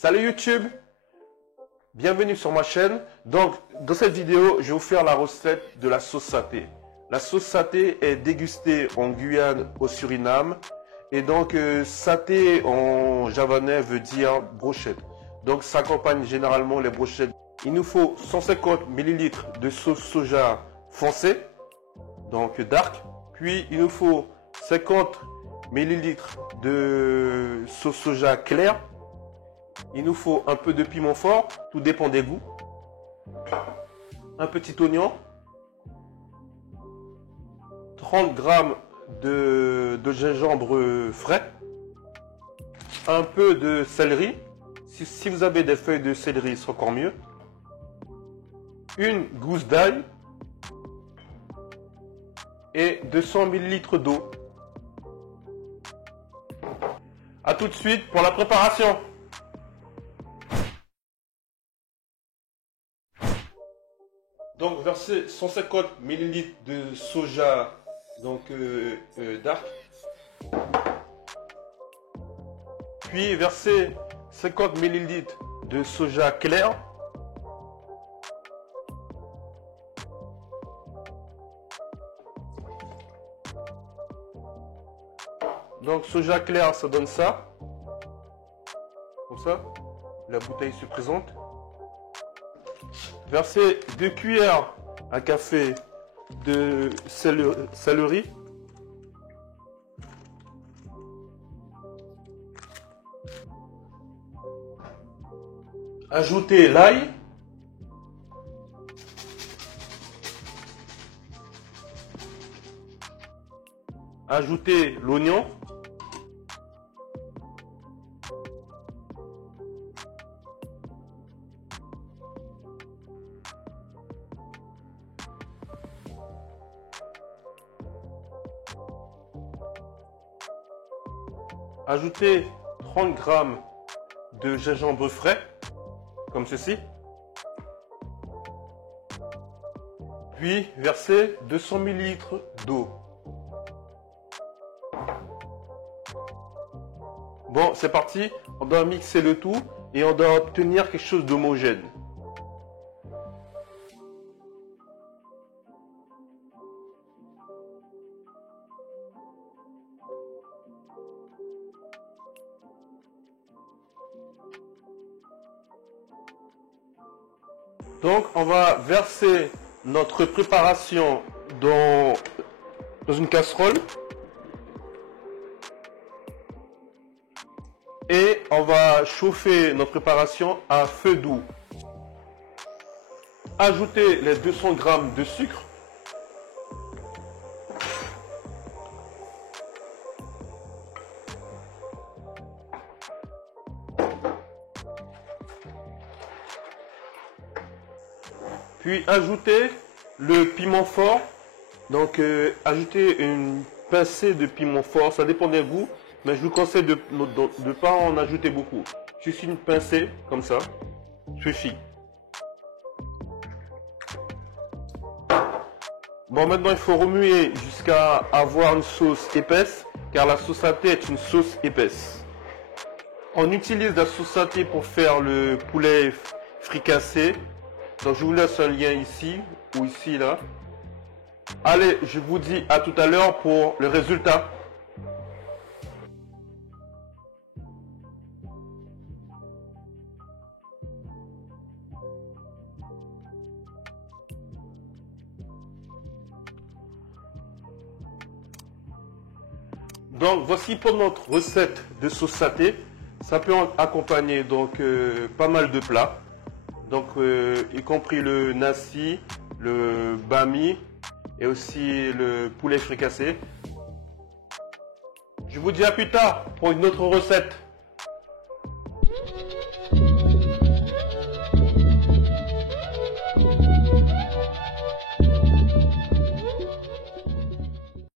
Salut YouTube, bienvenue sur ma chaîne. Donc dans cette vidéo, je vais vous faire la recette de la sauce saté. La sauce saté est dégustée en Guyane, au Suriname. Et donc saté en javanais veut dire brochette. Donc ça accompagne généralement les brochettes. Il nous faut 150 ml de sauce soja foncée, donc dark. Puis il nous faut 50 ml de sauce soja claire. Il nous faut un peu de piment fort, tout dépend des goûts. Un petit oignon. 30 g de gingembre frais. Un peu de céleri. Si vous avez des feuilles de céleri, c'est encore mieux. Une gousse d'ail. Et 200 ml d'eau. A tout de suite pour la préparation. Donc versez 150 ml de soja dark. Puis versez 50 ml de soja clair. Donc soja clair, ça donne ça. Comme ça, la bouteille se présente. Versez 2 cuillères à café de céleri. Ajoutez l'ail. Ajoutez l'oignon. Ajoutez 30 g de gingembre frais, comme ceci. Puis versez 200 ml d'eau. Bon, c'est parti. On doit mixer le tout et on doit obtenir quelque chose d'homogène. Donc on va verser notre préparation dans une casserole et on va chauffer notre préparation à feu doux. Ajoutez les 200 g de sucre. Puis ajoutez le piment fort. Donc ajoutez une pincée de piment fort, ça dépend des goûts, mais je vous conseille de ne pas en ajouter beaucoup. Juste une pincée comme ça, suffit. Bon, maintenant il faut remuer jusqu'à avoir une sauce épaisse, car la sauce saté est une sauce épaisse. On utilise la sauce saté pour faire le poulet fricassé. Donc je vous laisse un lien ici ou ici là. Allez, je vous dis à tout à l'heure pour le résultat. Donc voici pour notre recette de sauce saté. Ça peut accompagner donc pas mal de plats. Donc y compris le nasi, le bami et aussi le poulet fricassé. Je vous dis à plus tard pour une autre recette.